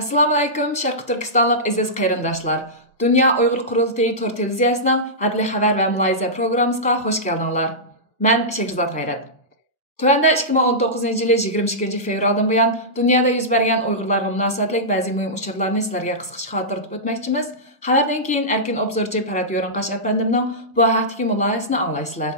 Assalomu alaykum, Sharq Turkistonlik aziz qarindoshlar. Dunyo Uyg'ur qurultayi to'r televiziyasining Adli xabar va muloyiza programmasiga xush keldinglar. Men Shekzod G'ayrat. Tuanda 2019 yili 22 fevraldan buyon dunyoda yuz bergan Uyg'urlarga munosabatlik ba'zi muhim uchurlarni sizlarga qisqacha xotirib o'tmoqchimiz. Xabardan keyin erkin obzorchi Parat Yo'rinqash apandimning bu haqdagi muloyizasini anglaysizlar.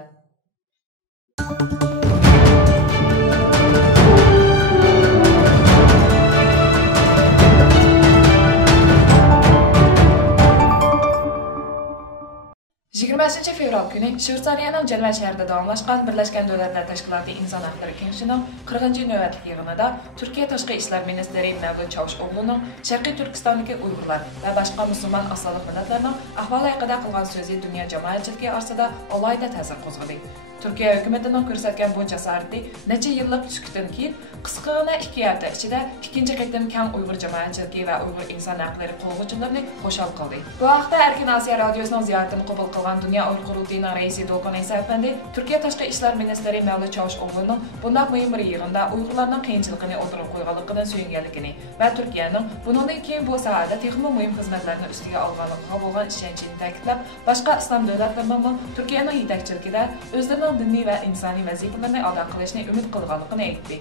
25 fevral günü Shveysariyaning Ceneva shahrida davomlashgan Birlashgan Davlatlar Tashkiloti Inson huquqlari kengashining 40-chi navbatlik yig'inida Turkiya Tashqi ishlar ministri Mevlut Çavuşoğlu'ning Sharqiy Turkistondagi Uyg'urlar va boshqa musulmon asonlik millatlarning ahvoli haqida qilgan so'zi dunyo jamoatchiligi orasida alohida ta'sir qo'zg'adi. Turkiya hukumatining ko'rsatgan bu jasorati necha yillik sukutdan keyin qisqagina 2 hafta ichida ikkinchi qatim keng Uyg'ur jamoatchiligi va Uyg'ur inson huquqlari qo'g'uvchilarini xushal qildi. Bu haqda Erkin Osiyo radiosining ziyoratini qabul qilgan Dünya Uyg'ur qurultayining raisi Doğan Esa Efendi, Turkiya Tashqi ishlar ministri Mevlut Çavuşoğlu'ning bunday muhim bir yig'inda Uyg'urlarning qiyinchiligini o'tirib qo'yganligidan suyunganligini va Turkiyaning bundan keyin bu sohada texnik muhim xizmatlarni ustiga olganligiga bo'lgan ishonchini ta'kidlab, boshqa islom davlatlarining Turkiyaning yetakchiligida o'zlarining diniy va insoniy vazifalarini ado qilishni umid qilganligini aytdi.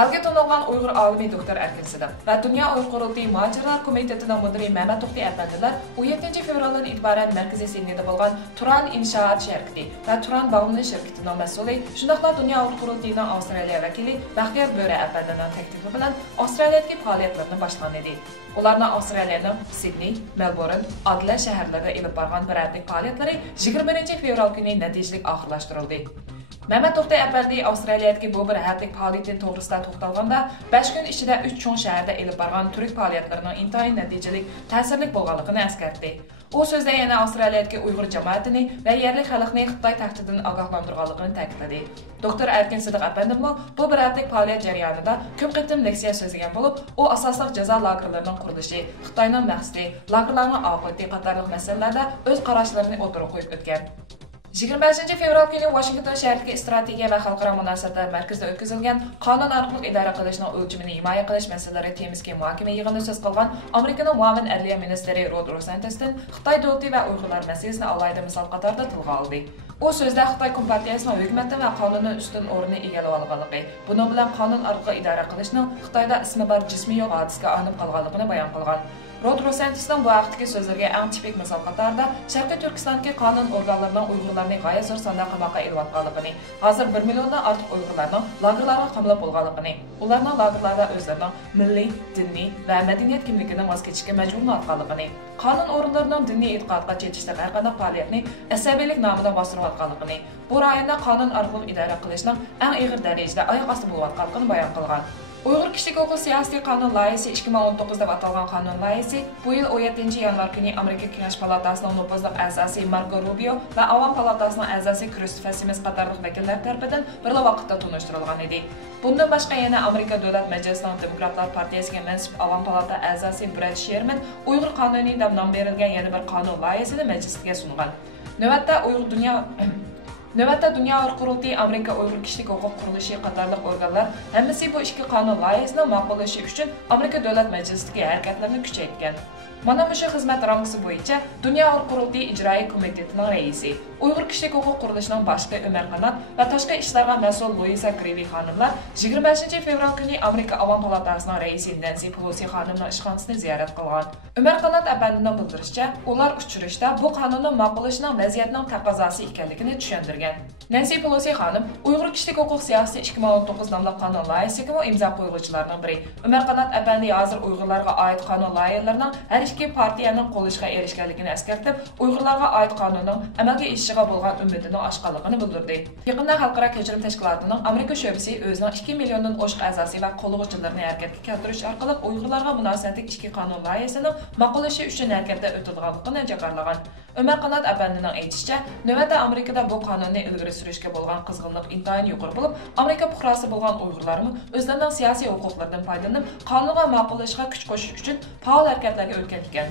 Alga to'nilgan Uyg'ur olimi doktor Erkin Sidiq va Dunyo Uyg'ur qurultayi muhojirlar komitetining mudiri Mehmet To'xti apandilar 17 fevraldan e'tiboran markaziy Sidneyda bo'lgan Turan inshoot shirkati va Turan bog'lanish shirkatining mas'uli, shundaqla Dunyo Uyg'ur qurultayining Avstraliya vakili Baxtiyor Bo'ra apandining taklifi bilan Avstraliyadagi faoliyatlarini boshlagan edi. Ularni Avstraliyaning Sidney, Melbourne, Adelaide shaharlarida olib borgan bir haftalik faoliyatlari 21 fevral kuni natijali oxirlashtirildi. Mehmet To'xti apandi Avstraliyadagi bu bir haftalik faoliyatdan to'g'risida to'xtalganda 5 kun ichida 3 cho'ng shaharda olib borgan turk faoliyatlarining intayin natijali ta'sirli bo'lganligini eskartdi. U so'zda yana Avstraliyadagi Uyg'ur jamoatini va yerlik xalqni Xitoy tahdididan ogohlantirganligini ta'kidladi. Doktor Erkin Sidiq apandimmo bu bir haftalik faoliyat jarayonida ko'p qatim leksiya so'zlagan bo'lib, u asosliq jazo lagerlarining qurilishi, Xitoyning maqsadi, lagerlarning oqibati qatorliq masalalarda o'z qarashlarini o'tirib qo'yib o'tgan. 25 fevral kuni Washington shahridagi strategiya va xalqaro munosabatlar markazida o'tkazilgan qonun orqali idora qilishning o'lchimini himoya qilish masalalari temasiga muhokama yig'inida so'z qilgan Amerikaning muavin adliya ministri Rod Rosentes'dan Xitoy davlati va Uyg'urlar masalasini alohida misol qatorida tilga oldi. U so'zda Xitoy kompartiyasining hukumatdan va qonunning ustun o'rnini egallab olganligi, buning bilan qonun orqali idora qilishning Xitoyda ismi bor jismiy yo'q hodisaga aylanib qolganligini bayon qilgan. Rod Rosentes'ning bu haqdagi so'zlariga eng tipik misol qatorida Sharqiy Turkistondagi qonun organlarining Uyg'urlarni g'oyat zo'r sonda qamoqqa ilib hozir 1 milliondan ortiq Uyg'urlarning lagerlarga qamlab bo'lganligini, ularning lagerlarda o'zlarining milliy, diniy va madaniyat kimligini voz kechishga majbur bo'lganligini, qonun o'rinlarining diniy e'tiqodga chetishda har qanday faoliyatni asabiylik nomida bostirayotganligini, bu rayonda qonun orqali idora qilishning eng og'ir darajada oyoq osti bo'layotganligini bayon qilgan. Uyg'ur kishilik huquq siyosiy qonun loyihasi 2019 deb atalgan qonun loyihasi bu yil 17 yanvar kuni Amerika Kengash palatasining nufuzli a'zosi Marco Rubio va Avam palatasining a'zosi Christopher Simms qatorliq vakillar tomonidan bir vaqtda tanishtirilgan edi. Bundan boshqa yana Amerika Davlat Majlisining Demokratlar partiyasiga mansub Avam palata a'zosi Brad Sherman Uyg'ur qonuni deb nom berilgan yana bir qonun loyihasini majlisga sungan. Navbatda Dunyo Uyg'ur qurultayi Amerika Uyg'ur kishilik huquq qurilishi qatorliq organlar hammasi bu ikki qonun loyihasini ma'qullashi uchun Amerika Davlat Majlisidagi harakatlarni kuchaytirgan. Mana bu xizmat ramasi bo'yicha Dunyo Uyg'ur qurultayi ijroiy komitetining raisi, Uyg'ur kishilik huquq qurilishining boshlig'i Umar Qanot va tashqi ishlarga mas'ul Luisa Grevi xonimlar 25 fevral kuni Amerika Avam palatasining raisi Nancy Pelosi xonimning ishxonasini ziyorat qilgan. Umar Qanot apandining bildirishicha, ular uchrashda bu qonunning ma'qullashining vaziyatning taqozosi ekanligini tushuntirgan. Nancy Pelosi xonim Uyg'ur kishilik huquq siyosati 2019 nomli qonun loyihasiga imzo qo'yuvchilarning biri. Umar Qanot apandi hozir Uyg'urlarga oid qonun loyihalarining har ikki partiyaning qo'llashga erishganligini eskartib, Uyg'urlarga oid qonunning amalga oshishiga bo'lgan umidini oshganligini bildirdi. Yaqinda xalqaro kechirim tashkilotining Amerika sho'basi o'zining 2 milliondan oshiq a'zosi va qo'llag'uvchilarini harakatga keltirish orqali Uyg'urlarga munosabatli ikki qonun loyihasini ma'qullashi uchun harakatda o'tilganligini jakarlagan. Umar Qanot apandining aytishicha, navbatda Amerikada bu qonunni ilgari surishga bo'lgan qizg'inlik intayin yuqori bo'lib, Amerika fuqarosi bo'lgan Uyg'urlarning o'zlarining siyosiy huquqlaridan foydalanib, qonunga ma'qullashga kuch qo'shish uchun faol harakatlarga o'tgan ekan.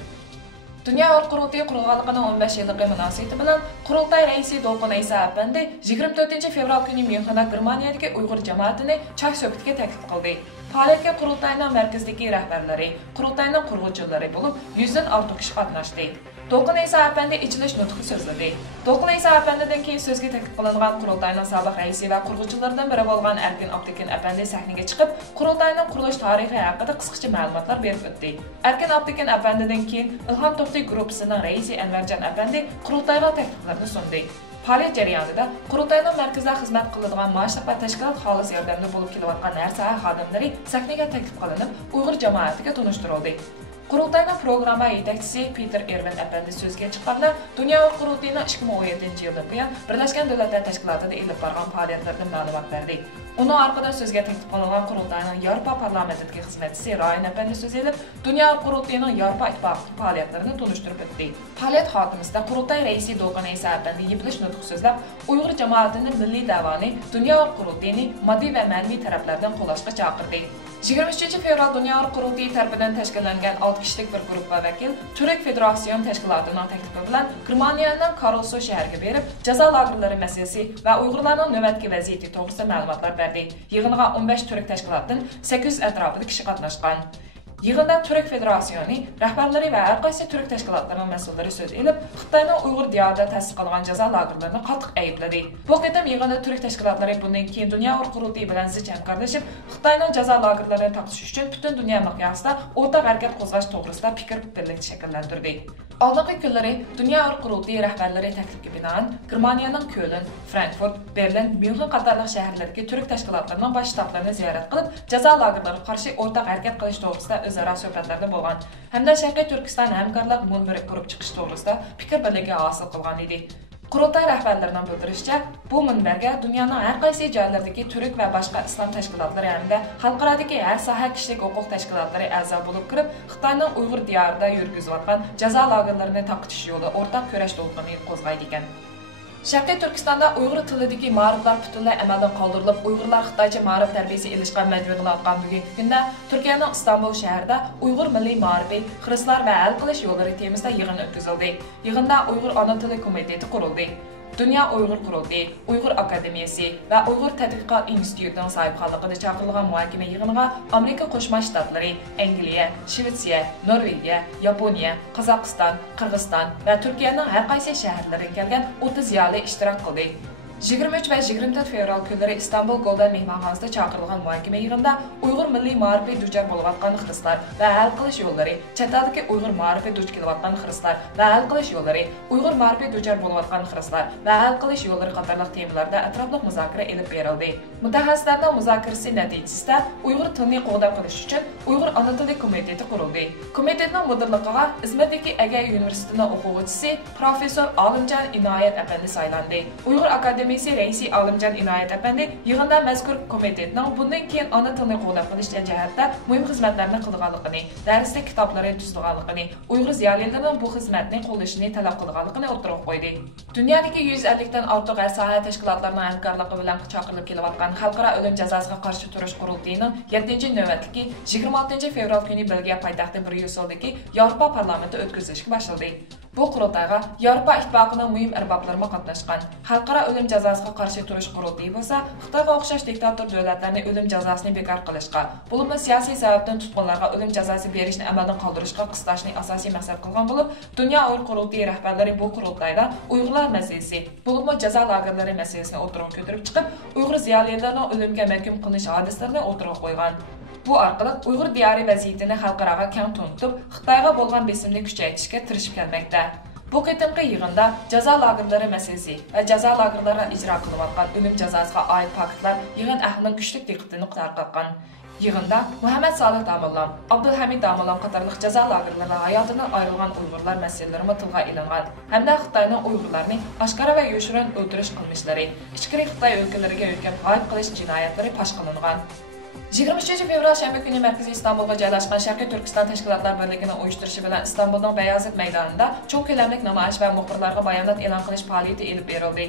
Dunyo Uyg'ur qurultayi qurilganligining 15 yilligi munosabati bilan qurultay raisi Doğan Esa apandi 24 fevral kuni Myunxenda Germaniyadagi Uyg'ur jamoatini choy suhbatiga taklif qildi. Faoliyatga qurultayning markazdagi rahbarlari, qurultayning qurg'uvchilari bo'lib, 100 dan ortiq kishi qatnashdi. To'lqin Iso apandi ichilish nutqi so'zladi. To'lqin Iso apandidan keyin so'zga taklif qilingan qurultayning sobiq raisi va qurg'uvchilaridan biri bo'lgan Erkin Abdukin apandi sahnaga chiqib, qurultayning qurilish tarixi haqida qisqacha ma'lumotlar berib o'tdi. Erkin Abdukin apandidan keyin Ilhom To'xtiy guruhining raisi Anvarjon apandi qurultayga takliflarni sundi. Faoliyat jarayonida qurultayning markazida xizmat qiladigan mashriq va tashkilot xolis yordamda bo'lib kelayotgan har soha xodimlari sahnaga taklif qilinib, Uyg'ur jamoatiga tunishtirildi. Qurultayning programma yetakchisi Peter Ervin apandi so'zga chiqqanda, Dunyo qurultayining 2017-yildan buyon Birlashgan Davlatlar Tashkilotida olib borgan faoliyatlardan ma'lumot berdi. Uning orqadan so'zga taklif qilingan qurultayning Yevropa parlamentidagi xizmatchisi Ryan apandi so'z elib, Dunyo qurultayining Yevropa ittifoqi faoliyatlarini tunishtirib o'tdi. Faoliyat xotimasida qurultay raisi To'lqin Iso apandi yig'ilish nutqi so'zlab, Uyg'ur jamoatining milliy davoni Dunyo qurultayini moddiy va ma'naviy taraflardan qo'llashga chaqirdi. 23 fevral Dunyo qurultayi tomonidan tashkillangan 6 kishilik bir guruh vakil Turk Federatsiyon tashkilotining taklifi bilan Germaniyaning Karlsruhe shahriga berib, jazo lagerlari masalasi va Uyg'urlarning navbatdagi vaziyati to'g'risida ma'lumotlar berdi. Yig'inga 15 Turk tashkilotidan 800 atrofida kishi qatnashgan. Yig'inda Turk Federatsiyoni rahbarlari va har qaysi Turk tashkilotlarining mas'ullari so'z elib, Xitoyning Uyg'ur diyorida ta'sis qilgan jazo lagerlarini qattiq aybladi. Bu qitim yig'inda Turk tashkilotlari bundan keyin Dunyo qurultayi bilan zich hamkorlashib, Xitoyning jazo lagerlarini taqish uchun butun dunyo miqyosida o'rtaq harakat qo'zg'ash to'g'risida fikr birlik shakllantirdi. Oldingi kunlari Dunyo qurultayi rahbarlari taklifga binoan Germaniyaning Köln, Frankfurt, Berlin, Myunxen qatorliq shaharlardagi Turk tashkilotlarining bosh shtablarini ziyorat qilib, jazo lagerlariga qarshi o'rtaq harakat qilish to'g'risida o'zaro suhbatlarda bo'lgan hamda Sharqiy Turkiston hamkorlik munbiri qurib chiqish to'g'risida fikr birligi hosil qilgan edi. Qurultay rahbarlarining bildirishicha, bu munbarga dunyoning har qaysi joylaridagi turk va boshqa islom tashkilotlari hamda xalqarodagi har soha kishilik huquq tashkilotlari a'zo bo'lib kirib, Xitoyning Uyg'ur diyorida yurgizayotgan jazo lagerlarini taqitish yo'lida o'rtaq kurash to'lqini qo'zg'aydi ekan. Sharqiy Turkistonda Uyg'ur tilidagi ma'riflar butunlay amaldan qoldirilib, Uyg'urlar Xitoycha ma'rif tarbiyasi ilishgan majbur qilayotgan bugungi kunda Turkiyaning Istanbul shahrida Uyg'ur milliy ma'rifi, xristianlar va hal qilish yo'llari temasida yig'in o'tkazildi. Yig'inda Uyg'ur ona tili komiteti qurildi. Dünya Uyg'ur qurultayi, Uyg'ur akademiyasi va Uyg'ur tadqiqot institutining sohibxonligida chaqirilgan muhokama yig'iniga Amerika Qo'shma Shtatlari, Angliya, Shvetsiya, Norvegiya, Yaponiya, Qozog'iston, Qirg'iziston va Turkiyaning har qaysi shaharlaridan kelgan 30 ziyoli ishtirok qildi. 23 va 24 fevral kunlari Istanbul Golden mehmonxonasida chaqirilgan muhokama yig'inida Uyg'ur milliy ma'rifi duchor bo'layotgan xristianlar va hal qilish yo'llari, chet eldagi Uyg'ur ma'rifi duch kelayotgan xristianlar va hal qilish yo'llari, Uyg'ur ma'rifi duchor bo'layotgan xristianlar va hal qilish yo'llari qatorliq temalarda atrofli muzokara olib berildi. Mutaxassislarning muzokarasi natijasida Uyg'ur tilini qo'llab qilish uchun Uyg'ur ona tili komiteti qurildi. Komitetning mudirligiga Izmirdagi Aga universitetining o'quvchisi professor Olimjon Inoyat apandi saylandi. Uyg'ur akademiyasi raisi Olimjon Inoyat apandi yig'inda mazkur komitetning bundan keyin ona tilini qo'llab qilish jihatda muhim xizmatlarni qilganligini, darslik kitoblarni tuzganligini, Uyg'ur ziyolilarining bu xizmatni qo'llashini talab qilganligini o'tirib qo'ydi. Dunyodagi 150 dan ortiq har soha tashkilotlarining hamkorligi bilan chaqirilib kelayotgan Xalqaro o'lim jazosiga qarshi turish qurultayining 7-navbatdagi 26 fevral kuni Belgiya poytaxti Bryusseldagi Yevropa parlamenti o'tkazilishga boshladi. Bu qurultayga Yevropa ittifoqining muhim arboblari qatnashgan. Xalqaro o'lim jazosiga qarshi turish qurultayi bo'lsa, Xitoyga o'xshash diktator davlatlarning o'lim jazosini bekor qilishga, bo'lib siyosiy sababdan tutqunlarga o'lim jazosi berishni amaldan qoldirishga qistashni asosiy maqsad qilgan bo'lib, Dunyo Uyg'ur qurultayi rahbarlari bu qurultayda Uyg'urlar masalasi, bo'lib jazo lagerlari masalasini o'tirib ko'tarib chiqib, Uyg'ur ziyolilarining o'limga mahkum qilinish hodislarini o'tirib qo'ygan. Bu orqali Uyg'ur diyori vaziyatini xalqaro keng to'ntib, Xitoyga bo'lgan besimni kuchaytirishga tirishib kelmoqda. Bu qitimqi yig'inda jazo lagerlari masalasi va jazo lagerlari ijro qilayotgan o'lim jazosiga oid faktlar yig'in ahlining kuchli diqqatini tortgan. Yig'inda Muhammad Solih Damollam, Abdulhamid Damollam qatorliq jazo lagerlari hayotidan ayrilgan Uyg'urlar masalalari tilga ilingan hamda Xitoyning Uyg'urlarni oshkora va yoshirin o'ldirish qilmishlari, ichki Xitoy o'lkalariga yo'lga g'oyib qilish jinoyatlari fosh qilingan. 23 fevral shanba kuni Markaziy Istanbulga joylashgan Sharqiy Turkiston tashkilotlar birligining uyushtirishi bilan Istanbulning Bayazit maydonida cho'ng ko'lamli namoyish va muxbirlarga bayonot e'lon qilish faoliyati olib berildi.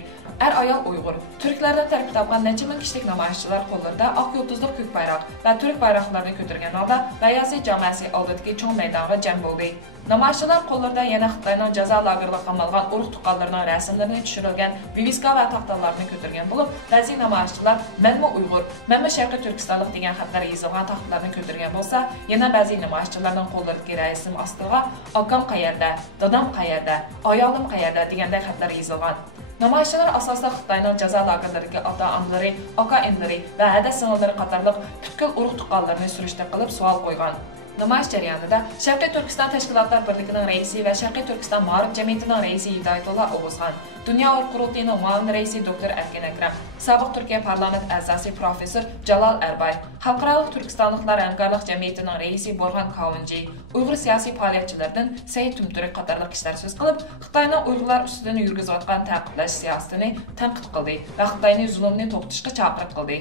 Er ayol Uyg'ur, turklardan tarkib topgan necha ming kishilik namoyishchilar qo'llarida oq yulduzli ko'k bayroq va turk bayroqlarini ko'targan holda Bayazit jamoasi oldidagi cho'ng maydonga jam bo'ldi. Namoyishchilar qo'llarida yana Xitoyning jazo lagerlarida qamalgan urug' tuqqanlarning rasmlarini tushirilgan viviska va taxtalarni ko'targan bo'lib, ba'zi namoyishchilar "Menmi Uyg'ur, menmi Sharqiy Turkistonlik" degan degan xatlar yozilgan taxtlarni ko'targan bo'lsa, yana ba'zi namoyishchilarning qo'llaridagi rasm ostiga "Akam qayerda, dadam qayerda, ayolim qayerda" deganday xatlar yozilgan. Namoyishchilar asosida Xitoyning jazo lagerlariga ota-onalari, aka-inlari va hada singillari qatorliq butkul urug' tuqqanlarni surishta qilib savol qo'ygan. Namoyish jarayonida Sharqiy Turkiston Tashkilotlar birligining raisi va Sharqiy Turkiston Ma'rif jamiyatining raisi Hidoyatullo O'g'uzxon, Dunyo Urug' qurultiyining muavin raisi Dr. Erkin Akram, sobiq Turkiya parlament a'zosi professor Jalol Erbay, Xalqaro Turkistonliklar hamkorlik jamiyatining raisi Burg'on Kavunji, Uyg'ur siyosiy faoliyatchilaridan Said Tumturi qatorliq kishilar so'z qilib, Xitoyning Uyg'urlar ustidan yurgizayotgan ta'qiqlash siyosatini tanqid qildi va Xitoyning zulmni to'xtatishga chaqiriq qildi.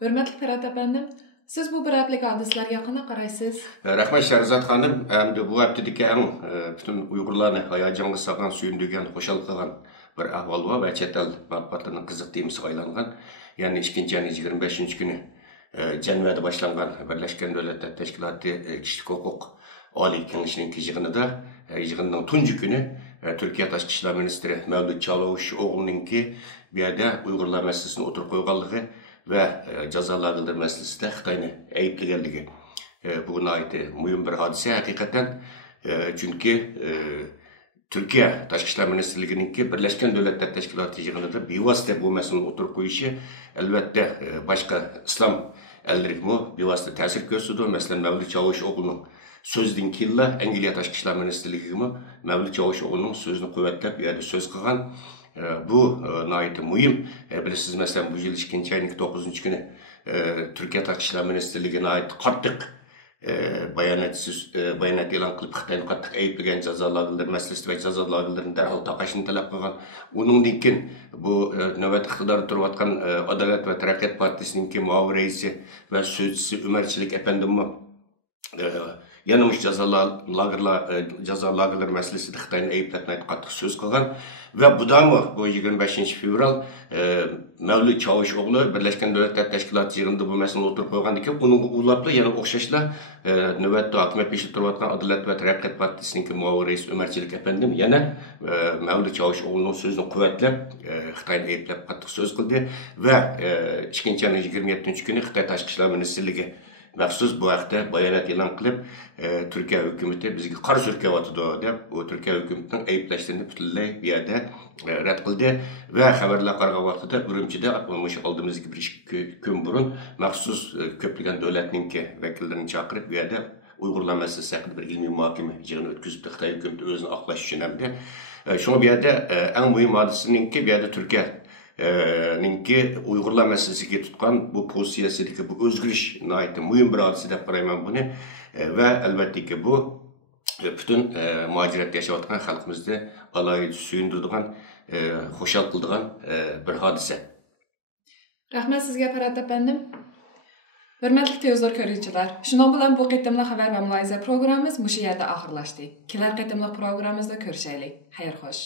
Hürmetli Ferhat efendim, siz bu bıraklık hadislerge qana qaraysiz? Rahmat Şahrizat Hanım, bu haftadaki bütün Uygurlarni hayajonga salgan, suyundirgan, xo'shal qilgan bir ahvol bor va chet el matbuotlarining qiziq temasiga aylangan. Ya'ni 2-25 kuni Jenevada boshlangan Birlashgan Davlatlar Tashkiloti kishilik huquq oliy kengashining yig'inida yig'inning tunji kuni Turkiya tashqi ishlar ministri Mevlut Çavuşoğlu'nunki bu yerda Uygurlar masalasini o'tirib qo'yganligi ve cezalardır meselesi de Xitayni ayıplaganligi. Bugün ait mühim bir hadise hakikaten. Çünkü Türkiye Tashqi ishlar Ministrligininki Birleşken Devletler Teşkilatı yig'inida bevosita bu meseleni o'tirib qo'yishi albatta boshqa islom ellerigimi bevosita ta'sir ko'rsatdi. Masalan, Mevlut Çavuşoğlu'nun so'zdan keyin Angliya Tashqi ishlar Ministrligimi Mevlut Çavuşoğlu'nun so'zini quvvatlab bu yerda so'z qilgan. Bu nayeti mühim. Bilirsiniz mesela bu yıl 2. ayın 9. günü Türkiye Tashqi ishlar Ministrligi'ne ait qattiq bayanat e'lon qilib Xitoyni qattiq ayblagan jazo lagerlari masalasi va jazo lagerlarini darhol taqashni talab qilgan. Uningdan keyin bu navbat iqtidorda turayotgan Adolat va Taraqqiyot partiyasining muavin raisi va so'zchisi Umarchilik efendimmi yanılmış jazo lagerlari masalasida Xitoyni ayblab qattiq so'z qilgan ve bu da mı bu 25 fevral Mevlut Çavuşoğlu Birleşken Devletler Teşkilatı yig'inida bu meseleni o'tirib qo'ygan ekan. Uning ulapla yana o'xshashlar navbatda hokimiyat peshida turayotgan Adolat va Taraqqiyot partiyasining muavin raisi Umarchilik efendim yana Mevlut Çavuşoğlu'nun so'zini quvvatlab Xitoyni ayblab qattiq so'z qildi ve 2. ayning 27 kuni Xitoy Tashqi ishlar Ministrligi maxsus bu haqda bayonot e'lon qilib, Turkiya hukumati bizga qarshi surkayotdi deb, bu Turkiya hukumatining ayblashlarini butunlay bu yerda rad qildi va xabarlar qarag'an vaqtida Urumchida oldimizga bir kun burun maxsus ko'plagan davlatninki vakillarini chaqirib bu yerda Uyg'urlar masalasi haqida bir ilmiy muhokama yig'ini o'tkazibdi. Xitoy hukumati o'zini oqlash uchun hamda shuni bu yerda eng muhim hodisaninki bu yerda Turkiya ninki Uyg'urlar masalasiga tutgan bu pozitsiyasidagi bu o'zgarish nihoyatda muhim bir hodisa deb qarayman buni va albatta bu bütün muaciratda yashayotgan xalqimizni alohida suyundiradigan, xo'shal qiladigan bir hodisa. Rahmat sizga Ferhat efendim. Hürmetli televizor ko'ruvchilar, shundan bilan bu qitimli xabar va mulohaza programmamiz mushu yerda oxirlashdi. Kelar qitimli programmamizda ko'rishaylik. Xayr xo'sh.